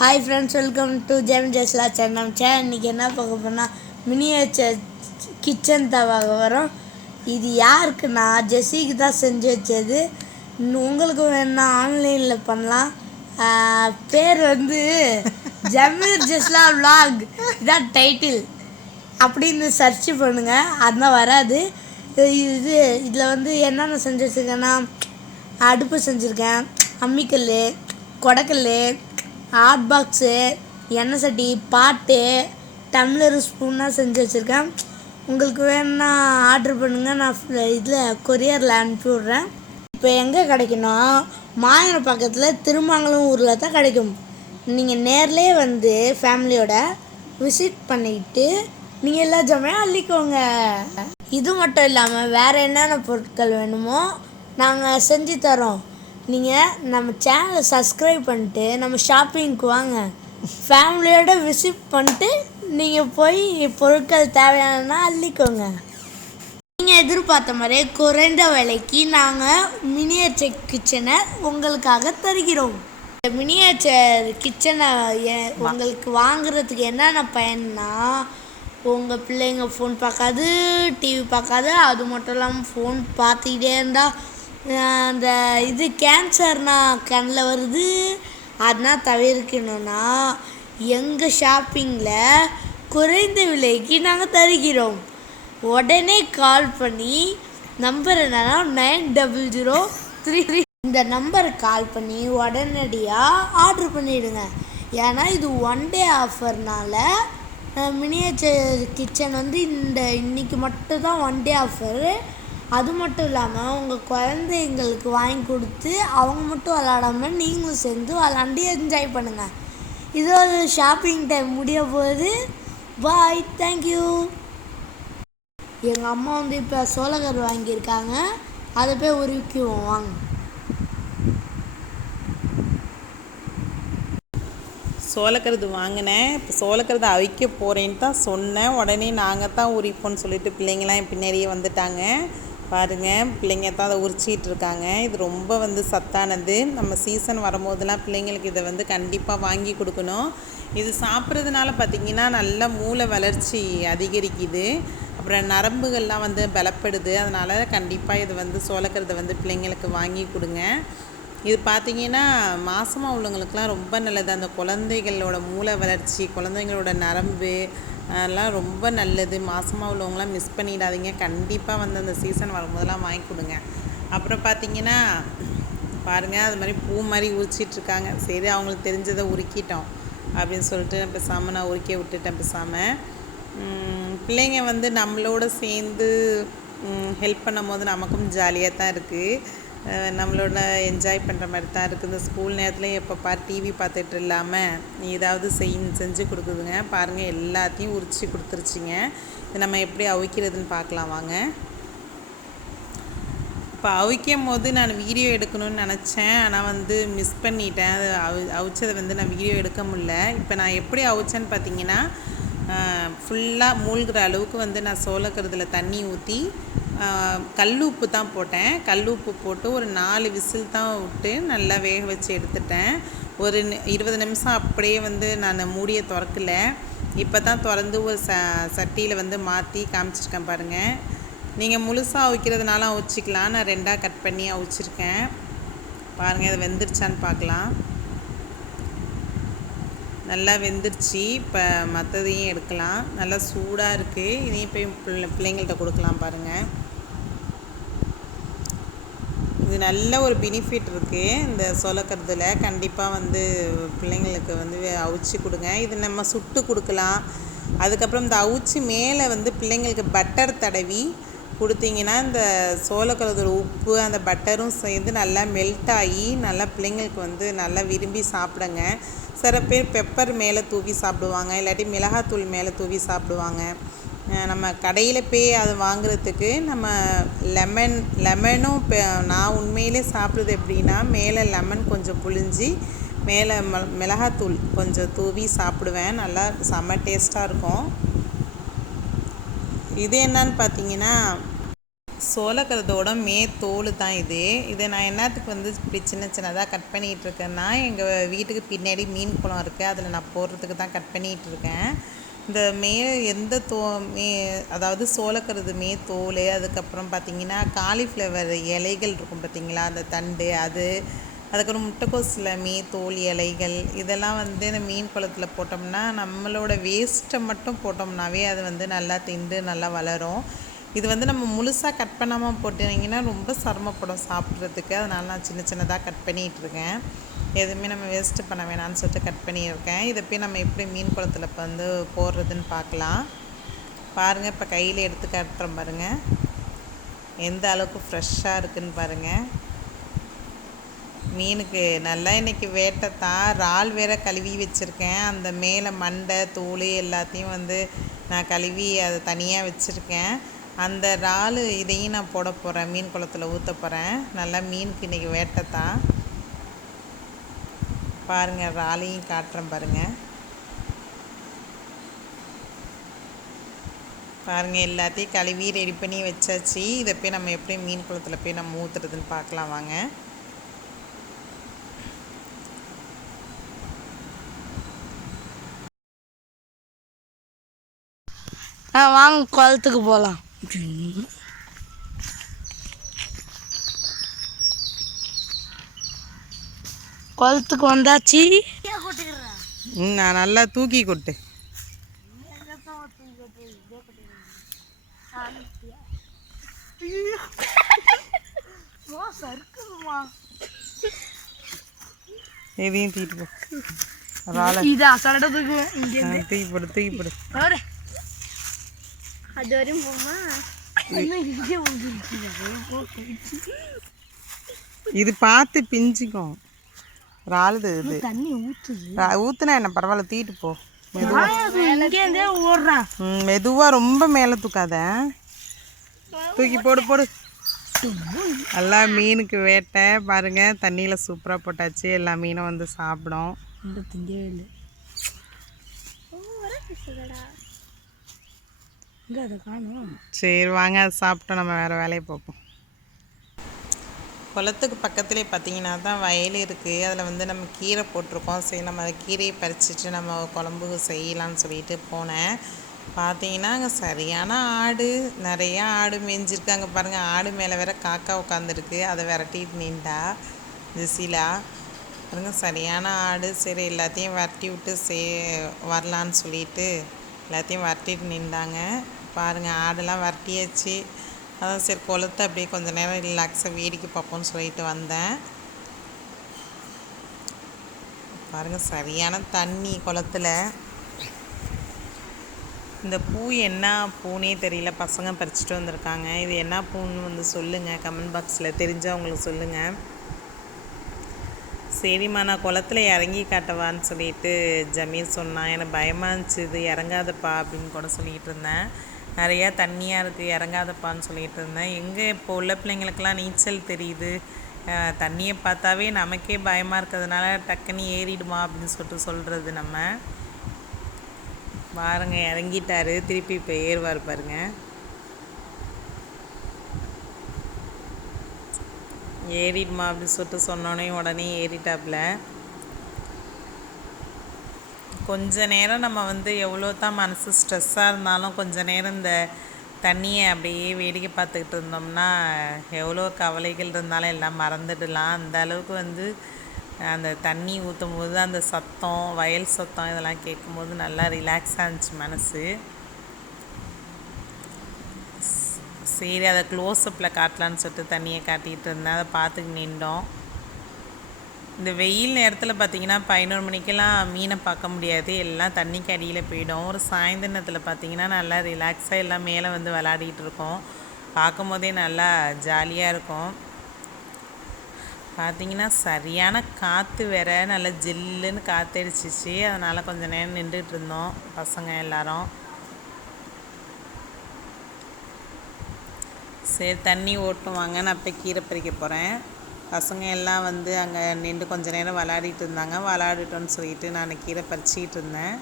Hi friends, welcome to Jazila channel. இன்றைக்கி என்ன பார்க்க போனால் மினியேச்சர் கிச்சன் தவா வரும். இது யாருக்குன்னா ஜெஸிக்கு தான் செஞ்சு வச்சது. உங்களுக்கு வேணா ஆன்லைனில் பண்ணலாம். பேர் வந்து ஜமீர் ஜஸ்லா விலாக், இதான் டைட்டில். அப்படின்னு சர்ச் பண்ணுங்கள், அதுதான் வராது. இதில் வந்து என்னென்ன செஞ்சு வச்சுருக்கேன்னா, அடுப்பு செஞ்சுருக்கேன், அம்மிக்கல், கொடைக்கல், ஹாட் பாக்ஸு, எண்ணெய் சட்டி, பாட்டு, டம்ளரு, ஸ்பூனாக செஞ்சு வச்சுருக்கேன். உங்களுக்கு வேணுன்னா ஆர்டர் பண்ணுங்கள், நான் இதில் கொரியரில் அனுப்பி விட்றேன். இப்போ எங்கே கிடைக்கணும், மாயன பக்கத்தில் திருமங்கலம் ஊரில் தான் கிடைக்கும். நீங்கள் நேர்லேயே வந்து ஃபேமிலியோட விசிட் பண்ணிக்கிட்டு நீங்கள் எல்லா ஜாமையும் அள்ளிக்கோங்க. இது மட்டும் இல்லாமல் வேறு என்னென்ன பொருட்கள் வேணுமோ நாங்கள் செஞ்சு தரோம். நீங்கள் நம்ம சேனலை சப்ஸ்கிரைப் பண்ணிட்டு நம்ம ஷாப்பிங்க்கு வாங்க. ஃபேமிலியோடு விசிட் பண்ணிட்டு நீங்கள் போய் பொருட்கள் தேவையானனா அள்ளிக்கோங்க. நீங்கள் எதிர்பார்த்த மாதிரியே குறைந்த விலைக்கு நாங்கள் மினியேச்சர் கிச்சனை உங்களுக்காக தருகிறோம். மினியேச்சர் கிச்சனை உங்களுக்கு வாங்குறதுக்கு என்னென்ன பயன்னா, உங்கள் பிள்ளைங்க ஃபோன் பார்க்காது, டிவி பார்க்காது. அது மட்டும் இல்லாமல் ஃபோன் பார்த்துக்கிட்டே இருந்தால் அந்த கேன்சர்னா கண்ணில் வருது. அதனால் தவிர்க்கணுன்னா எங்கள் ஷாப்பிங்கில் குறைந்த விலைக்கு நாங்கள் தருகிறோம். உடனே கால் பண்ணி, நம்பர் என்னன்னா 9003 இந்த நம்பருக்கு கால் பண்ணி உடனடியாக ஆர்டர் பண்ணிவிடுங்க. ஏன்னா இது ஒன் டே ஆஃபர்னால மினியேச்சர் கிச்சன் வந்து இன்னைக்கு மட்டும்தான் ஒன் டே ஆஃபரு. அது மட்டும் இல்லாமல் உங்கள் குழந்தைங்களுக்கு வாங்கி கொடுத்து அவங்க மட்டும் விளாடாமல் நீங்களும் சேர்ந்து விளாண்டு என்ஜாய் பண்ணுங்கள். இதோட ஷாப்பிங் டைம் முடிய போகுது. பாய், தேங்க்யூ. எங்கள் அம்மா வந்து இப்போ சோளக்கரு வாங்கியிருக்காங்க, அதை போய் உருவிக்குவோம் வாங்க. சோளக்கருது வாங்கினேன். இப்போ சோளக்கருது அவிக்க போகிறேன்னு தான் சொன்னேன். உடனே நாங்கள் தான் உரிப்போன்னு சொல்லிட்டு பிள்ளைங்களாம் என் பின்னாடியே வந்துட்டாங்க. பாருங்கள், பிள்ளைங்க தான் அதை உரிச்சிட்டு இருக்காங்க. இது ரொம்ப வந்து சத்தானது. நம்ம சீசன் வரும்போதெல்லாம் பிள்ளைங்களுக்கு இதை வந்து கண்டிப்பாக வாங்கி கொடுக்கணும். இது சாப்பிட்றதுனால பார்த்திங்கன்னா நல்ல மூளை வளர்ச்சி அதிகரிக்குது, அப்புறம் நரம்புகள்லாம் வந்து பலப்படுது. அதனால் கண்டிப்பாக இது வந்து சோளக்கருதை வந்து பிள்ளைங்களுக்கு வாங்கி கொடுங்க. இது பார்த்திங்கன்னா மாசமாக உள்ளவங்களுக்குலாம் ரொம்ப நல்லது. அந்த குழந்தைகளோட மூளை வளர்ச்சி, குழந்தைங்களோட நரம்பு அதெல்லாம் ரொம்ப நல்லது. மாசமாக உள்ளவங்களாம் மிஸ் பண்ணிடாதீங்க. கண்டிப்பாக வந்து அந்த சீசன் வரும்போதெல்லாம் வாங்கி கொடுங்க. அப்புறம் பார்த்திங்கன்னா பாருங்கள், அது மாதிரி பூ மாதிரி உரிச்சிட்ருக்காங்க. சரி, அவங்களுக்கு தெரிஞ்சதை உருக்கிட்டோம் அப்படின்னு சொல்லிட்டு பேசாமல் நான் உருக்கி விட்டுட்டேன். பேசாமல் பிள்ளைங்க வந்து நம்மளோட சேர்ந்து ஹெல்ப் பண்ணும் போது நமக்கும் ஜாலியாக தான் இருக்குது. நம்மளோட என்ஜாய் பண்ணுற மாதிரி தான் இருக்குது. இந்த ஸ்கூல் நேரத்தில் எப்போ பார் டிவி பார்த்துட்டு இல்லாமல் ஏதாவது செஞ்சு கொடுக்குதுங்க. பாருங்கள், எல்லாத்தையும் உரித்து கொடுத்துருச்சிங்க. இது நம்ம எப்படி அவிக்கிறதுன்னு பார்க்கலாம் வாங்க. இப்போ அவிக்கும் போது நான் வீடியோ எடுக்கணும்னு நினச்சேன், ஆனால் வந்து மிஸ் பண்ணிட்டேன். அது அவிச்சதை வந்து நான் வீடியோ எடுக்க முடியல. இப்போ நான் எப்படி அவிச்சேன்னு பார்த்தீங்கன்னா, ஃபுல்லாக மூழ்கிற அளவுக்கு வந்து நான் சோளக்கருதில் தண்ணி ஊற்றி கல் உப்பு தான் போட்டேன். கல் உப்பு போட்டு ஒரு 4 விசில் தான் விட்டு நல்லா வேக வச்சு எடுத்துட்டேன். ஒரு 20 நிமிஷம் அப்படியே வந்து நான் மூடியை திறக்கல. இப்போ தான் திறந்து ஒரு சட்டியில் வந்து மாற்றி காமிச்சிருக்கேன் பாருங்கள். நீங்கள் முழுசாக அவிக்கிறதுனால அவிச்சிக்கலாம். நான் 2ஆக கட் பண்ணி அவிச்சிருக்கேன். பாருங்கள், அது வெந்துருச்சான்னு பார்க்கலாம். நல்லா வெந்துருச்சு. இப்போ மற்றதையும் எடுக்கலாம். நல்லா சூடாக இருக்குது. இதையும் போய் பிள்ளைங்கள்ட்ட கொடுக்கலாம். பாருங்கள், இது நல்ல ஒரு பெனிஃபிட் இருக்குது இந்த சோளக்கருதில். கண்டிப்பாக வந்து பிள்ளைங்களுக்கு வந்து அவிச்சு கொடுங்க. இது நம்ம சுட்டு கொடுக்கலாம். அதுக்கப்புறம் இந்த அவிச்சு மேலே வந்து பிள்ளைங்களுக்கு பட்டர் தடவி கொடுத்தீங்கன்னா இந்த சோளக்கருதோட உப்பு அந்த பட்டரும் சேர்ந்து நல்லா மெல்ட் ஆகி நல்லா பிள்ளைங்களுக்கு வந்து நல்லா விரும்பி சாப்பிடுங்க. சில பேர் பெப்பர் மேலே தூவி சாப்பிடுவாங்க, இல்லாட்டி மிளகாத்தூள் மேலே தூவி சாப்பிடுவாங்க. நம்ம கடையில் போய் அது வாங்குறதுக்கு நம்ம லெமனும் நான் உண்மையிலே சாப்பிட்றது எப்படின்னா, மேலே லெமன் கொஞ்சம் புழிஞ்சி மேலே மிளகாத்தூள் கொஞ்சம் தூவி சாப்பிடுவேன். நல்லா செம்ம டேஸ்ட்டாக இருக்கும். இது என்னன்னு பார்த்தீங்கன்னா, சோளக்கருதோட தோல் தான் இது. இதை நான் என்னத்துக்கு வந்து இப்படி சின்ன சின்னதாக கட் பண்ணிகிட்ருக்கேன்னா, எங்கள் வீட்டுக்கு பின்னாடி மீன் குளம் இருக்குது, அதில் நான் போடுறதுக்கு தான் கட் பண்ணிகிட்ருக்கேன். இந்த எந்த அதாவது சோளக்கருது தோல், அதுக்கப்புறம் பார்த்திங்கன்னா காலிஃப்ளவர் இலைகள் இருக்கும் பார்த்திங்களா, அந்த தண்டு, அதுக்கப்புறம் முட்டைக்கோஸில் தோல் இலைகள், இதெல்லாம் வந்து இந்த மீன் குளத்தில் போட்டோம்னா நம்மளோட வேஸ்ட்டை மட்டும் போட்டோம்னாவே அது வந்து நல்லா திண்டு நல்லா வளரும். இது வந்து நம்ம முழுசாக கட் பண்ணாமல் போட்டிங்கன்னா ரொம்ப சிரமப்படும் சாப்பிட்றதுக்கு. அதனால் நான் சின்ன சின்னதாக கட் பண்ணிகிட்ருக்கேன். எதுவுமே நம்ம வேஸ்ட்டு பண்ண வேணாம்னு சொல்லிட்டு கட் பண்ணியிருக்கேன். இதை போய் நம்ம எப்படி மீன் குளத்தில் இப்போ வந்து போடுறதுன்னு பார்க்கலாம். பாருங்கள், இப்போ கையில் எடுத்து காட்டுறோம் பாருங்கள், எந்த அளவுக்கு ஃப்ரெஷ்ஷாக இருக்குதுன்னு பாருங்கள். மீனுக்கு நல்லா இன்றைக்கி வேட்டை தான். இறால் வேற கழுவி வச்சுருக்கேன். அந்த மேலே மண்டை தோல் எல்லாத்தையும் வந்து நான் கழுவி அதை தனியாக வச்சுருக்கேன். அந்த இறால் இதையும் நான் போட போகிறேன், மீன் குளத்தில் ஊற்ற போகிறேன். நல்லா மீனுக்கு இன்றைக்கி வேட்டை தான். பாருங்கள், இறாலையும் காட்டுறேன் பாருங்கள். பாருங்கள், எல்லாத்தையும் கழுவி ரெடி பண்ணி வச்சாச்சு. இதை போய் நம்ம எப்படி மீன் குளத்தில் போய் நம்ம ஊற்றுறதுன்னு பார்க்கலாம் வாங்க. வாங்க குளத்துக்கு போகலாம். குளத்துக்கு வந்தாச்சு. நான் நல்லா தூக்கி கொட்டு. எதையும் தூக்கிட்டு போ. தூக்கி போடு, தூக்கி போடு. அது வரையும் போமா. இது பார்த்து பிஞ்சிக்கும். இறாலுது இது தண்ணி ஊற்றுது. ஊற்றுனா என்ன பரவாயில்ல, தூக்கிட்டு போ. ஓடுறான். மெதுவாக ரொம்ப மேலே தூக்காத, தூக்கி போடு போடு. நல்லா மீனுக்கு வேட்டை பாருங்கள். தண்ணியில் சூப்பராக போட்டாச்சு. எல்லா மீனும் வந்து சாப்பிடும். திங்கவே இல்லை. சரி வாங்க, அதை சாப்பிட்டோம், நம்ம வேறு வேலையை பார்ப்போம். குளத்துக்கு பக்கத்துலேயே பார்த்தீங்கன்னா தான் வயல் இருக்குது. அதில் வந்து நம்ம கீரை போட்டிருக்கோம். சரி, நம்ம அதை கீரையை பறிச்சிட்டு நம்ம குழம்பு செய்யலான்னு சொல்லிட்டு போனேன். பார்த்தீங்கன்னா அங்கே சரியான ஆடு, நிறையா ஆடு மேய்ஞ்சிருக்கு. அங்கே பாருங்கள், ஆடு மேலே வேற காக்கா உட்காந்துருக்கு. அதை விரட்டிட்டு நின்றா ஜெசிலா. பாருங்க, சரியான ஆடு. சரி, எல்லாத்தையும் விரட்டி விட்டு வரலான்னு சொல்லிட்டு எல்லாத்தையும் விரட்டிட்டு நின்றாங்க. பாருங்கள், ஆடெல்லாம் விரட்டியாச்சு. அதான் சரி, குளத்தை அப்படியே கொஞ்சம் நேரம் ரிலாக்ஸாக வேடிக்கை பார்ப்போம்னு சொல்லிட்டு வந்தேன். பாருங்கள், சரியான தண்ணி குளத்துல. இந்த பூ என்ன பூனே தெரியல, பசங்க பறிச்சுட்டு வந்திருக்காங்க. இது என்ன பூன்னு வந்து சொல்லுங்கள், கமெண்ட் பாக்ஸில் தெரிஞ்சவங்களுக்கு சொல்லுங்கள். சரிம்மா, நான் குளத்துல இறங்கி காட்டவான்னு சொல்லிட்டு ஜமீர் சொன்னான். எனக்கு பயமாக இருந்துச்சு, இது இறங்காதப்பா அப்படின்னு கூட சொல்லிகிட்டு இருந்தேன். நிறையா தண்ணியாக இருக்குது, இறங்காதப்பான்னு சொல்லிகிட்டு இருந்தேன். எங்கே இப்போ உள்ள பிள்ளைங்களுக்கெல்லாம் நீச்சல் தெரியுது. தண்ணியை பார்த்தாவே நமக்கே பயமாக இருக்கிறதுனால டக்குன்னு ஏறிடுமா அப்படின்னு சொல்கிறது நம்ம. பாருங்க, இறங்கிட்டாரு, திருப்பி இப்போ ஏறுவார் பாருங்க. ஏறிடுமா அப்படின்னு சொன்னோடனே உடனே ஏறிட்டாப்புல. கொஞ்ச நேரம் நம்ம வந்து எவ்வளோ தான் மனசு ஸ்ட்ரெஸ்ஸாக இருந்தாலும் கொஞ்ச நேரம் இந்த தண்ணியை அப்படியே வேடிக்கை பார்த்துக்கிட்டு இருந்தோம்னா எவ்வளோ கவலைகள் இருந்தாலும் எல்லாம் மறந்துடலாம். அந்த அளவுக்கு வந்து அந்த தண்ணி ஊற்றும் போது அந்த சத்தம், வயல் சத்தம் இதெல்லாம் கேட்கும்போது நல்லா ரிலாக்ஸாக இருந்துச்சு மனசு. சரி, அதை க்ளோஸ்அப்பில் காட்டலான்னு சொல்லிட்டு தண்ணியை காட்டிகிட்டு இருந்தேன். அதை பார்த்துக்கு நின்றோம். இந்த வெயில் நேரத்தில் பார்த்திங்கன்னா 11 மணிக்கெல்லாம் மீனை பார்க்க முடியாது, எல்லாம் தண்ணிக்கு அடியில் போயிடும். ஒரு சாயந்தர நேரத்தில் பார்த்திங்கன்னா நல்லா ரிலாக்ஸாக எல்லாம் மேலே வந்து விளையாடிட்டு இருக்கோம். பார்க்கும் போதே நல்லா ஜாலியாக இருக்கும். பார்த்திங்கன்னா சரியான காற்று வேற, நல்லா ஜில்லுன்னு காற்றடிச்சிச்சு. அதனால் கொஞ்சம் நேரம் நின்றுட்டு இருந்தோம் பசங்க எல்லாரும். சரி, தண்ணி ஓட்டுவாங்க, நான் போய் கீரை பறிக்க போகிறேன். பசங்க எல்லாம் வந்து அங்கே நின்று கொஞ்சம் நேரம் விளையாடிட்டு இருந்தாங்க. விளையாடிட்டோன்னு சொல்லிட்டு நான் கீரை பறிச்சிக்கிட்டு இருந்தேன்.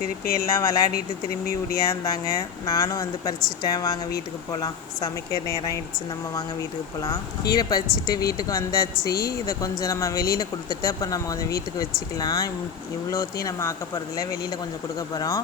திருப்பி எல்லாம் விளையாடிட்டு திரும்பி ஓடியாந்தாங்க. நானும் வந்து பறிச்சிட்டேன். வாங்க வீட்டுக்கு போகலாம், சமைக்க நேரம் ஆயிடுச்சு, நம்ம வாங்க வீட்டுக்கு போகலாம். கீரை பறிச்சுட்டு வீட்டுக்கு வந்தாச்சு. இதை கொஞ்சம் நம்ம வெளியில் கொடுத்துட்டு அப்புறம் நம்ம கொஞ்சம் வீட்டுக்கு வச்சுக்கலாம். இவ்வளோத்தையும் நம்ம ஆக்க போகிறதில்ல, வெளியில் கொஞ்சம் கொடுக்க போகிறோம்.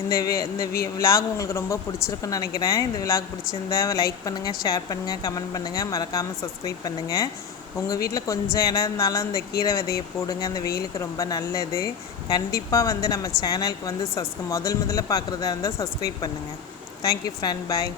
இந்த விலாக் உங்களுக்கு ரொம்ப பிடிச்சிருக்குன்னு நினைக்கிறேன். இந்த விலாக் பிடிச்சிருந்தா லைக் பண்ணுங்கள், ஷேர் பண்ணுங்கள், கமெண்ட் பண்ணுங்கள், மறக்காமல் சப்ஸ்கிரைப் பண்ணுங்கள். உங்கள் வீட்டில் கொஞ்சம் இடம் இருந்தாலும் இந்த கீரை விதையை போடுங்க, அந்த வெயிலுக்கு ரொம்ப நல்லது. கண்டிப்பாக வந்து நம்ம சேனலுக்கு வந்து முதல்ல பார்க்குறதா இருந்தால் சப்ஸ்கிரைப் பண்ணுங்கள். தேங்க்யூ ஃப்ரெண்ட், பாய்.